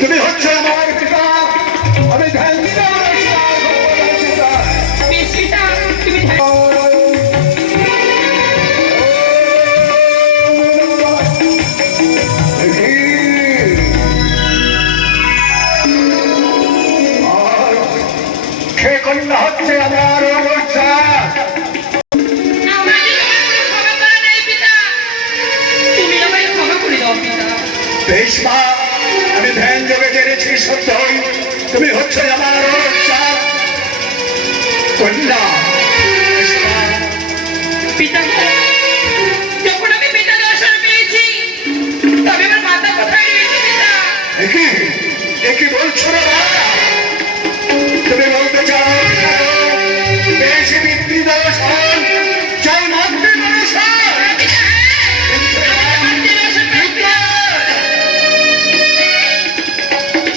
তুমি হচ্ছে আমার পিতা, আমি ধ্যান দিলাম পিতা তুমি সে কন্যা হচ্ছে আমার অবস্থা। বেশ মা, আমি ধ্যান যোগে জেনেছি সত্যই তুমি হচ্ছে আমার অবস্থা কন্যা। পিতা যখন আমি পিতা দর্শন পেয়েছি তবে আমার মাতা কোথায় রয়েছে পিতা? একই বলছো না বাবা? তুমি বলতে চাও বেশি বিক্রি দর্শন চাই মাতৃ দর্শন?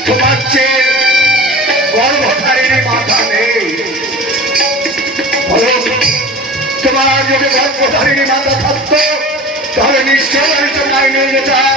তোমার চেয়ে গর্ভধারিণী মাথা নেই। তোমার যদি গর্ভধারিণী মাথা থাকতো তাহলে নিশ্চয় আমি তোমায় নিয়ে যেতাম